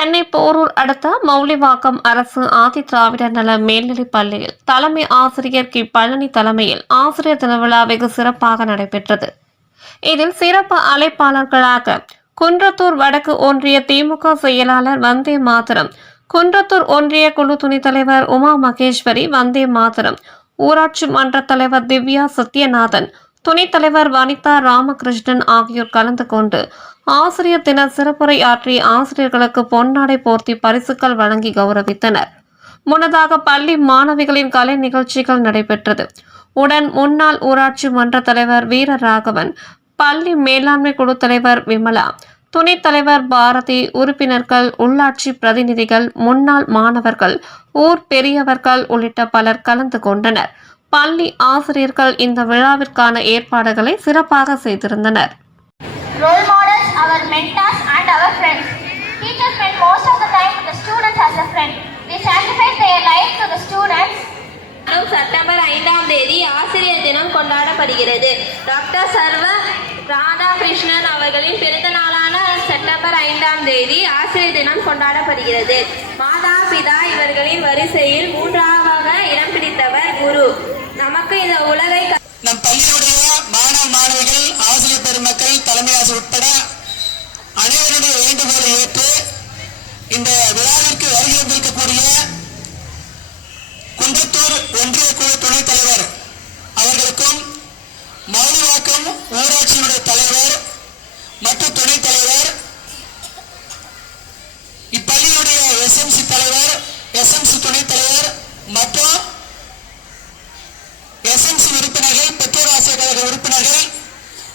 சென்னை போரூர் அடுத்த மௌலிவாக்கம் அரசு ஆதி திராவிடர் நல மேல்நிலைப் பள்ளியில் தலைமை ஆசிரியர் கி பழனி தலைமையில் ஆசிரியர் தின விழா வெகு சிறப்பாக நடைபெற்றது. இதில் சிறப்பு அழைப்பாளர்களாக குன்றத்தூர் வடக்கு ஒன்றிய திமுக செயலாளர் வந்தே மாதரம், குன்றத்தூர் ஒன்றிய குழு துணைத் தலைவர் உமா மகேஸ்வரி வந்தே மாதரம், ஊராட்சி மன்ற தலைவர் திவ்யா சத்யநாதன், துணைத் தலைவர் வனிதா ராமகிருஷ்ணன் ஆகியோர் கலந்து கொண்டு ஆசிரியர் தின சிறப்புரை ஆற்றி ஆசிரியர்களுக்கு பொன்னாடை போர்த்தி பரிசுகள் வழங்கி கௌரவித்தனர். முன்னதாக பள்ளி மாணவிகளின் கலை நிகழ்ச்சிகள் நடைபெற்றது. உடன் முன்னாள் ஊராட்சி மன்ற தலைவர் வீரராகவன், பள்ளி மேலாண்மை குழு தலைவர் விமலா, துணைத் தலைவர் பாரதி, உறுப்பினர்கள், உள்ளாட்சி பிரதிநிதிகள், முன்னாள் மாணவர்கள், ஊர் பெரியவர்கள் உள்ளிட்ட பலர் கலந்து கொண்டனர். பள்ளி ஆசிரியர்கள் இந்த விழாவிற்கான ஏற்பாடுகளை சிறப்பாக செய்திருந்தனர். Role models, our mentors and our friends. Teachers spend most of the time with the students as a friend. They sacrifice their life to the students. September 5ஆம் தேதி ஆசிரியர் தினம் கொண்டாடப்படுகிறது. டாக்டர் சர்வ ராதாகிருஷ்ணன் அவர்களின் பிறந்த நாளான செப்டம்பர் 5ஆம் தேதி ஆசிரியர் தினம் கொண்டாடப்படுகிறது. மாதா பிதா இவர்களின் வரிசையில் 3ஆவாக இடம் பிடித்தவர் குரு. நமக்கு இந்த உலகை நம் பள்ளியுடைய மாணவ மாணவிகள், ஆசிரியர் பெருமக்கள், தலைமை ஆசிரியர் உட்பட அனைவருடைய வேண்டுகோளை ஏற்று இந்த விழாவிற்கு வருகை வந்திருக்கக்கூடிய குன்றத்தூர் ஒன்றிய குழு துணைத் தலைவர் அவர்களுக்கும், மௌலிவாக்கம் ஊராட்சியினுடைய தலைவர் மற்றும் துணைத் தலைவர், இப்பள்ளியுடைய எஸ்எம்சி தலைவர், எஸ்எம்சி துணைத் தலைவர் மற்றும் எஸ்எம்சி உறுப்பினர்கள், பெற்றோர் ஆசிரியர் கழக உறுப்பினர்கள்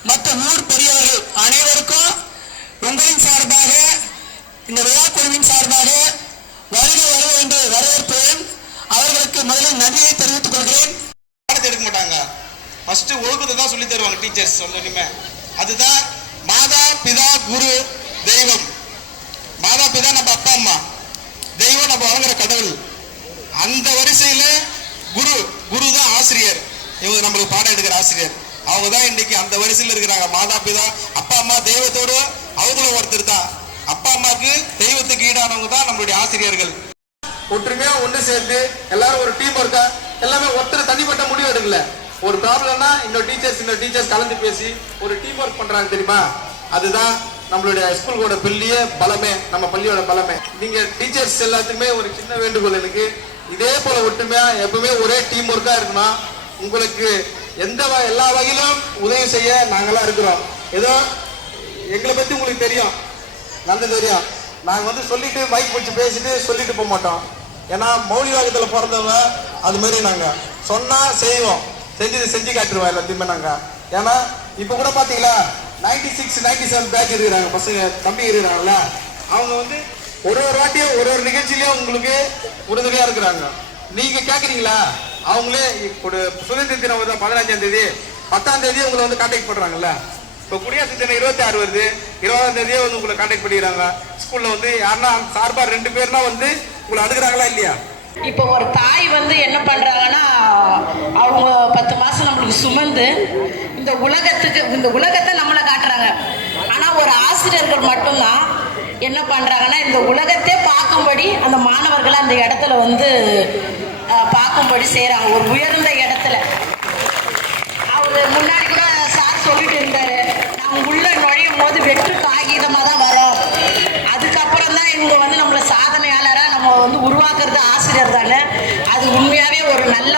மற்றும் ஊர் பெரியவர்கள் அனைவருக்கும் உங்களின் சார்பாக, இந்த விழா குழுவின் சார்பாக வருக வருக என்று வரவேற்பேன். அவர்களுக்கு முதலில் நன்றியை தெரிவித்துக் கொள்கிறேன். பாடத்தை எடுக்க மாட்டாங்க, ஃபர்ஸ்ட் ஒழுக்கத்தை தான் சொல்லி தருவாங்க டீச்சர்ஸ். சொல்லணுமே அதுதான் மாதா பிதா குரு தெய்வம். மாதா பிதா நம்ம அப்பா அம்மா, தெய்வம் நம்ம வழங்குற கடவுள். அந்த வரிசையில குரு தான் ஆசிரியர். இவங்க நம்மளுக்கு பாடம் எடுக்கிற ஆசிரியர். அவங்க தான் இன்னைக்கு அந்த வரிசையில் இருக்கிறாங்க. மாதா பிதா அப்பா அம்மா தெய்வத்தோடு அவங்களும் ஒருத்தர் தான். அப்பா அம்மாவுக்கு தெய்வத்துக்கு ஈடானவங்க தான் நம்மளுடைய ஆசிரியர்கள். ஒற்றுமையா ஒன்று சேர்ந்து எல்லாரும் ஒரு டீம் ஒர்க்கா, எல்லாமே ஒருத்தர் தனிப்பட்ட முடிவு எடுக்கல. ஒரு ப்ராப்ளம்னா இந்த டீச்சர்ஸ் கலந்து பேசி ஒரு டீம் ஒர்க் பண்றாங்க தெரியுமா? அதுதான் நம்மளுடைய ஸ்கூலோட பெரிய பலமே, நம்ம பள்ளியோட பலமே. நீங்க டீச்சர்ஸ் எல்லாத்துக்குமே ஒரு சின்ன வேண்டுகோள் எனக்கு, இதே போல ஒற்றுமையா எப்பவுமே ஒரே டீம் ஒர்க்கா இருக்கணும். உங்களுக்கு எல்லா வகையிலும் உதவி செய்ய நாங்களாம் இருக்கிறோம். ஏதோ எங்களை பத்தி உங்களுக்கு தெரியும், நல்லது தெரியும். நாங்க சொல்லிட்டு மைக் பிடிச்சி பேசிட்டு சொல்லிட்டு போக மாட்டோம். ஏன்னா மௌலிவாக்கத்துல பிறந்தவங்க அது மாதிரி நாங்க சொன்னா செய்வோம், செஞ்சு காட்டுருவோம் எல்லாத்தையுமே நாங்க. ஏன்னா இப்ப கூட பாத்தீங்களா 96, 97 பேட்ச் இருக்கிறாங்க பசங்க, தம்பி இருக்கிறாங்கல்ல, அவங்க ஒரு வாட்டியும் ஒரு நிகழ்ச்சியிலயும் உங்களுக்கு உறுதுணையா இருக்கிறாங்க. நீங்க கேக்குறீங்களா? அவங்களே சுதந்திர தினம் 15ஆம் தேதி 10ஆம் தேதி உங்களை கான்டாக்ட் பண்றாங்கல்ல. இப்ப குடியரசு தினம் 26 வருது, 20ஆம் தேதியே உங்களை கான்டாக்ட் பண்ணிடுறாங்க. ஸ்கூல்ல யாருன்னா சார்பா 2 பேர்னா உங்களை அணுகுறாங்களா இல்லையா? இப்போ ஒரு தாய் என்ன பண்றாங்கன்னா, அவங்க 10 மாசம் நம்மளுக்கு சுமந்து இந்த உலகத்தை நம்மளை காட்டுறாங்க. ஆனா ஒரு ஆசிரியர்கள் மட்டும்தான் என்ன பண்றாங்கன்னா, இந்த உலகத்தை பார்க்கும்படி அந்த மாணவர்களை அந்த இடத்துல பார்க்கும்படி செய்யறாங்க. ஒரு உயர்ந்த இடத்துல அவரு முன்னாடி கூட சார் சொல்லிட்டு இருந்தாரு, நாங்க உள்ள நுழையும் போது வெற்று காகிதமா தான் வரும், அதுக்கப்புறம் தான் இவங்க நம்மள சாதனையாளரா நம்ம உருவாக்குறது ஆசிரியர் தானே. அது உண்மையாவே ஒரு நல்ல